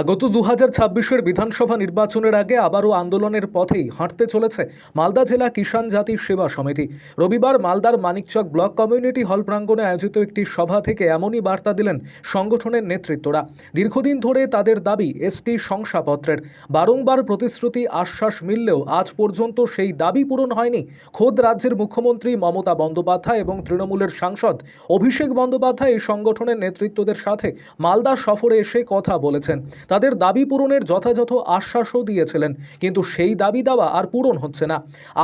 আগত 2026-এর বিধানসভা নির্বাচনের আগে আবারও আন্দোলনের পথেই হাঁটতে চলেছে মালদা জেলা কিষাণ জাতি সেবা সমিতি। রবিবার মালদার মানিকচক ব্লক কমিউনিটি হল প্রাঙ্গণে আয়োজিত একটি সভা থেকে এমনই বার্তা দিলেন সংগঠনের নেতৃত্বরা। দীর্ঘদিন ধরে তাদের দাবি এসটি শংসাপত্রের। বারংবার প্রতিশ্রুতি আশ্বাস মিললেও আজ পর্যন্ত সেই দাবি পূরণ হয়নি। খোদ রাজ্যের মুখ্যমন্ত্রী মমতা বন্দ্যোপাধ্যায় এবং তৃণমূলের সাংসদ অভিষেক বন্দ্যোপাধ্যায় এই সংগঠনের নেতৃত্বদের সাথে মালদা সফরে এসে কথা বলেছেন। তাদের দাবি পূরণের যথাযথ আশ্বাসও দিয়েছিলেন, কিন্তু সেই দাবি দেওয়া আর পূরণ হচ্ছে না।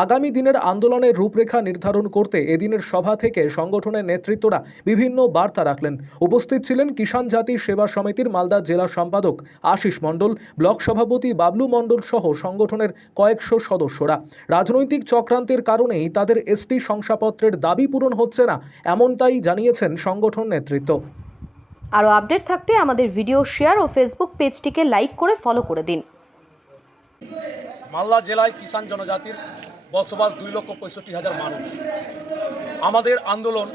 আগামী দিনের আন্দোলনের রূপরেখা নির্ধারণ করতে এদিনের সভা থেকে সংগঠনের নেতৃত্বরা বিভিন্ন বার্তা রাখলেন। উপস্থিত ছিলেন কিষাণ জাতি সেবা সমিতির মালদা জেলা সম্পাদক আশিস মণ্ডল, ব্লক সভাপতি বাবলু মণ্ডল সহ সংগঠনের কয়েকশো সদস্যরা। রাজনৈতিক চক্রান্তের কারণেই তাদের এসটি শংসাপত্রের দাবি পূরণ হচ্ছে না, এমনটাই জানিয়েছেন সংগঠন নেতৃত্ব। আরও আপডেট থাকতে আমাদের ভিডিও শেয়ার ও ফেসবুক পেজটিকে লাইক করে ফলো করে দিন। মালদা জেলায় কিষাণ জনজাতির বসবাস 2,65,000 মানুষ। আমাদের আন্দোলন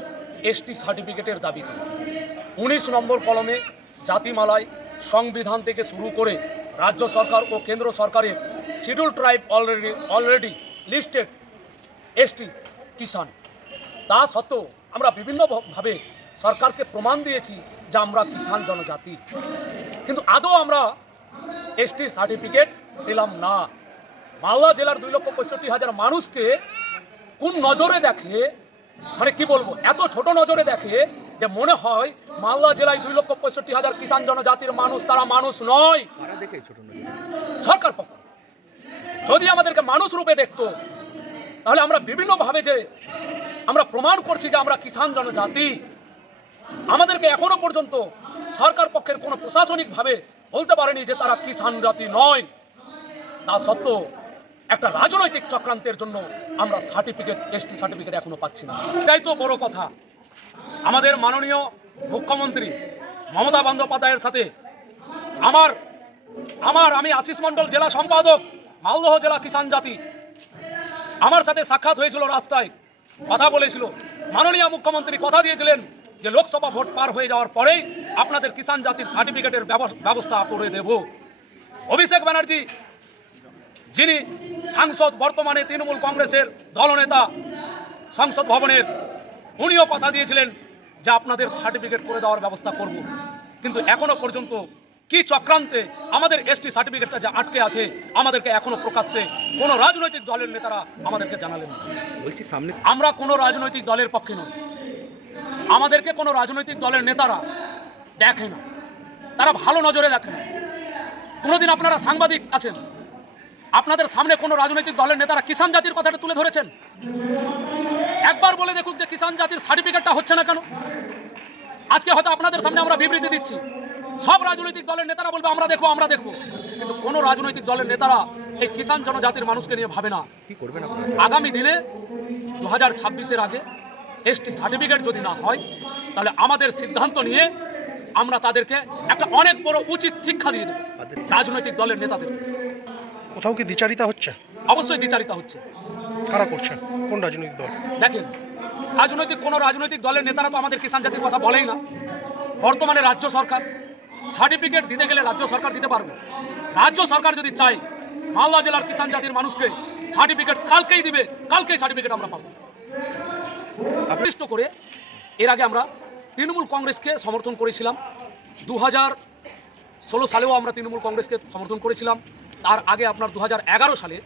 এসটি সার্টিফিকেটের দাবিতে 19 নম্বর কলমে জাতিমালায় সংবিধান থেকে শুরু করে রাজ্য সরকার ও কেন্দ্র সরকারের schedule tribe already listed ST কিষাণ। তা সত্ত্বেও আমরা বিভিন্নভাবে সরকারকে প্রমাণ দিয়েছি যে আমরা কিষাণ জনজাতি, কিন্তু আদৌ আমরা এসটি সার্টিফিকেট পেলাম না। মালদা জেলার 2,65,000 মানুষকে কোন নজরে দেখে, মানে কি বলবো, এত ছোট নজরে দেখে যে মনে হয় মালদা জেলায় 2,65,000 কিষাণ জনজাতির মানুষ, তারা মানুষ নয়। সরকার পক্ষ যদি আমাদেরকে মানুষ রূপে দেখতো, তাহলে আমরা বিভিন্নভাবে যে আমরা প্রমাণ করছি যে আমরা কিষাণ জনজাতি, আমাদেরকে এখনো পর্যন্ত সরকার পক্ষের কোনো প্রশাসনিকভাবে বলতে পারেনি যে তারা কিষাণ জাতি নয়। তা সত্ত্বেও একটা রাজনৈতিক চক্রান্তের জন্য আমরা সার্টিফিকেট, এসটি সার্টিফিকেট এখনো পাচ্ছি না। এটাই তো বড় কথা। আমাদের মাননীয় মুখ্যমন্ত্রী মমতা বন্দ্যোপাধ্যায়ের সাথে আমি আশিস মণ্ডল, জেলা সম্পাদক মালদহ জেলা কিষাণ জাতি, আমার সাথে সাক্ষাৎ হয়েছিল, রাস্তায় কথা বলেছিল। মাননীয় মুখ্যমন্ত্রী কথা দিয়েছিলেন যে লোকসভা ভোট পার হয়ে যাওয়ার পরেই আপনাদের কিষাণ জাতির সার্টিফিকেটের ব্যবস্থা করে দেব। অভিষেক ব্যানার্জি, যিনি সাংসদ, বর্তমানে তৃণমূল কংগ্রেসের দলনেতা, সংসদ ভবনের, উনিও কথা দিয়েছিলেন যে আপনাদের সার্টিফিকেট করে দেওয়ার ব্যবস্থা করব। কিন্তু এখনো পর্যন্ত কি চক্রান্তে আমাদের এসটি সার্টিফিকেটটা যে আটকে আছে, আমাদেরকে এখনো প্রকাশ্যে কোনো রাজনৈতিক দলের নেতারা আমাদেরকে জানালেন। বলছি সামনে আমরা কোনো রাজনৈতিক দলের পক্ষে নই, আমাদেরকে কোনো রাজনৈতিক দলের নেতারা দেখে না, তারা ভালো নজরে দেখে না। কোনোদিন আপনারা সাংবাদিক আছেন, আপনাদের সামনে কোনো রাজনৈতিক দলের নেতারা কিষাণ জাতির কথাটা তুলে ধরেছেন? একবার বলে দেখুন যে কিষাণ জাতির সার্টিফিকেটটা হচ্ছে না কেন। আজকে হয়তো আপনাদের সামনে আমরা বিবৃতি দিচ্ছি, সব রাজনৈতিক দলের নেতারা বলবে আমরা দেখবো, কিন্তু কোনো রাজনৈতিক দলের নেতারা এই কিষাণ জনজাতির মানুষকে নিয়ে ভাবে না কি করবেন আপনারা। আগামী দিনে 2026-এর আগে এসটি সার্টিফিকেট যদি না হয়, তাহলে আমাদের সিদ্ধান্ত নিয়ে আমরা তাদেরকে একটা অনেক বড় উচিত শিক্ষা দিয়ে দেব রাজনৈতিক দলের নেতাদের। কোথাও কি দ্বিচারিতা হচ্ছে? অবশ্যই দ্বিচারিতা হচ্ছে। কারা করছেন? কোন রাজনৈতিক দল? দেখেন, কোনো রাজনৈতিক দলের নেতারা তো আমাদের কিষাণ জাতির কথা বলেই না। বর্তমানে রাজ্য সরকার সার্টিফিকেট দিতে গেলে রাজ্য সরকার দিতে পারবে। রাজ্য সরকার যদি চায় মালদা জেলার কিষাণ জাতির মানুষকে সার্টিফিকেট কালকেই দিবে, কালকেই সার্টিফিকেট আমরা পাবো। নির্দিষ্ট করে এর আগে আমরা তৃণমূল কংগ্রেসকে সমর্থন করেছিলাম, 2016 সালেও আমরা তৃণমূল কংগ্রেসকে সমর্থন করেছিলাম। তার আগে আপনার 2011 সালে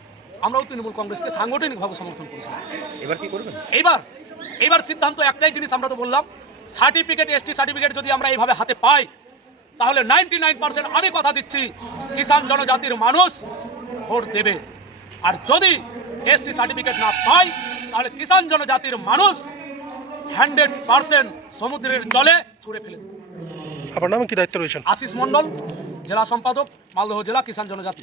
আমরাও তৃণমূল কংগ্রেসকে সাংগঠনিকভাবে সমর্থন করেছিলাম। এবার কি করবেন? এইবার সিদ্ধান্ত একটাই জিনিস, আমরা তো বললাম সার্টিফিকেট, এসটি সার্টিফিকেট যদি আমরা এইভাবে হাতে পাই, তাহলে 99% আমি কথা দিচ্ছি কিষাণ জনজাতির মানুষ ভোট দেবে। আর যদি এসটি সার্টিফিকেট না পাই, তাহলে কিষাণ জনজাতির মানুষ 100% সমুদ্রের জলে ছুঁড়ে ফেলে দেবে। আপনার নামে কি দায়িত্ব রয়েছেন? আশিস মণ্ডল, জেলা সম্পাদক, মালদহ জেলা কিষাণ জনজাতি।